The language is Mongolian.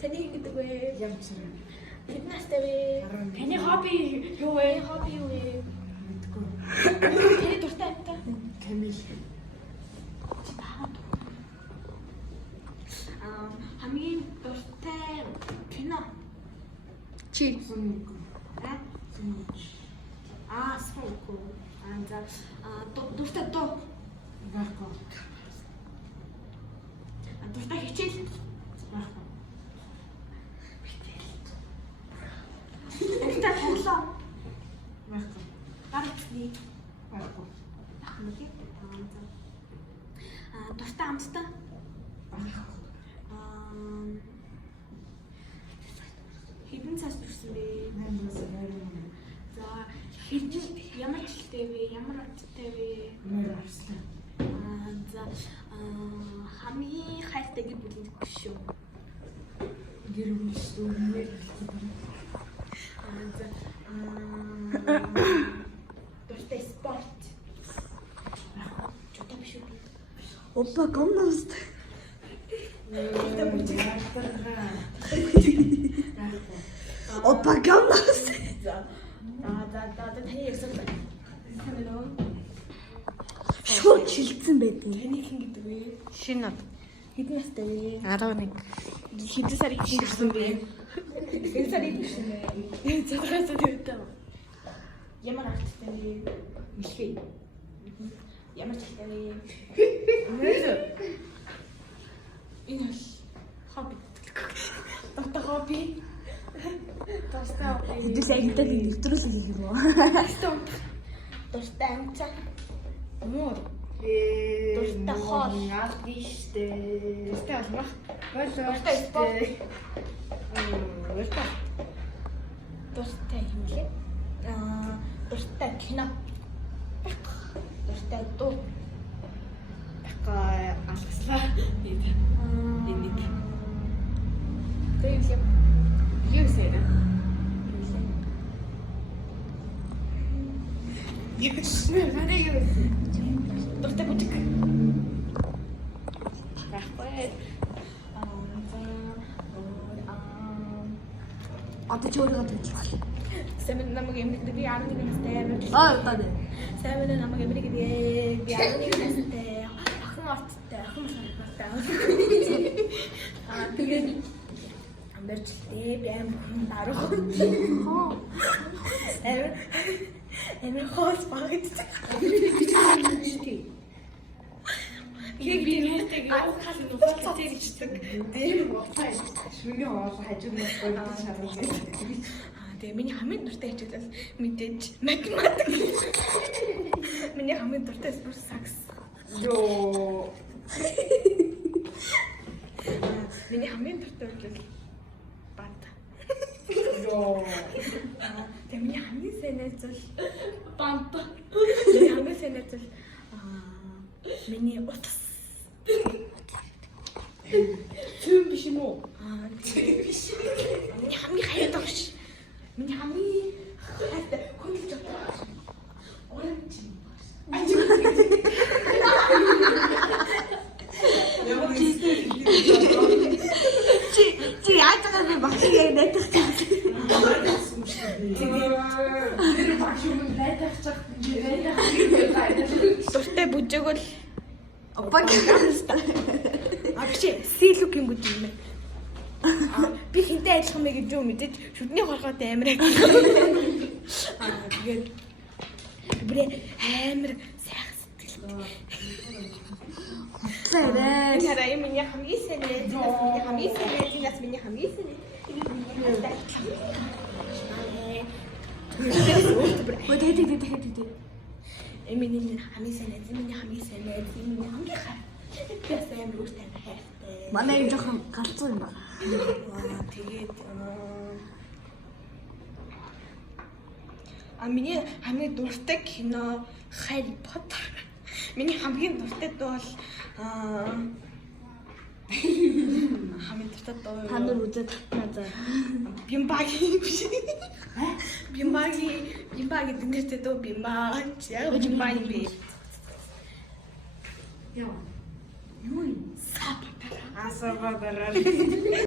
Таны гэдэг вэ? Ямчраа. Хэд настай вэ? Таны хобби юу вэ? Хобби юу вэ? Мэдгүй. Таны дуртай амттай? Камил. Хамгийн дуртай кино. Чи. Сүмэг. Споко. За дуртай дуу. Байхгүй. Дуртай хичээл. Байхгүй. Дуртай тоглоом. Байхгүй. Гарцны. Байхгүй. Ахмад. Дуртай амттай. Байхгүй. Хэдэн цаас төрсөн бэ? 8 нас нэрэн. За хэдэн ямар жилтэй вэ? Ямар амттай вэ? Мөр авслаа. За хамгийн хайртай гэр бүлийн гүшүү. Гэр бүлсдөө нэр За дуртай спорт. Чөтө биш үү? Опа гомност. Опа гомност. За таны ярьсан байна. Шууд шилжсэн байдаг. Таны хэн гэдэг вэ? Шинэ нот. Хэдэн настай вэ? 11. Хэдэн сарын ирсэн бэ? Хэдэн сарын ирсэн бэ? Цагаас үүдээ. Ямар арттай вэ? Мэлхий. Ямар жилтэй вэ? Энэ хобби. Дуртай хобби. Хэдүүл ангидаа нэвтрүүлэх хийх юм уу? Дуртай амцаа. Мөр. Дуртай хоол. Ардиштэй. Дуртай алмах. Дуртай спорт. Дуртай хэмлээ. Дуртай кино. Дуртай дуу. Алгаслаа. Энийг. Тэр юм. Юу сэра? Надад юу? Дуртай бүжиг. Байхгүй. Одоо ч өөрийгөө төлөх. Сэмэн намайг эмэгтэй би 11 настай амар. Одоо дээ. Сэмэн намайг эмэгтэй би 11 настай. Охин орттой, охин санаатай. Тэгээд амарчтэй би амар дарах. Амар хоос багт. Яг би нэстэг явах хал нөхөд тэгчдэг. Дээр боцоо. Шүний хоол хажууд нь гойд шаргал. Тэгээ миний хамгийн дуртай хичээл мэдээж математик. Миний хамгийн дуртай спорт сакс. Йоо. Миний хамгийн дуртай хичээл бат. Йоо. Тэгээ миний хамгийн сайн найз бол бат. Миний хамгийн сайн найз бол миний утас. Чүм биш юм уу? Тийм биш. Миний хамгийн хайртай биш. Миний хамгийн хайртай хөдөлж байгаа. Оранж. Чи яатаа би багш яг нэтэх чинь. Тэр багш юм найтах чах. Дуртай бүжиг бол Опа гомност. чи силүкийн бүжиг юм байна. Би хинтэй адилхан мэй гэж юу мэдэж шүдний хорхоотой амар аа тэгээд бүр амар сайхан сэтгэлтэй. Тэрэ. Хараа миний хамгийн сайн найз, миний хамгийн сайн найз, миний хамгийн сайн найз. Өдөө. Миний хамгийн сайн найз, миний хамгийн сайн найз, миний хамгийн хайр. Би сайн бүртэй хайртай. Манай юм жоохон галзуу юм байна. Тэгээд миний хамгийн дуртай кино Harry Potter. Миний хамгийн дуртай дуу бол хамгийн дуртай дуу. Та нар үзээд татнаа за. Бимбаги биш. Бимбаги дэнэртэй дуу бимбаги. Яг бимбаги би. Яа. Юу юм? Сапата. Asaba darari.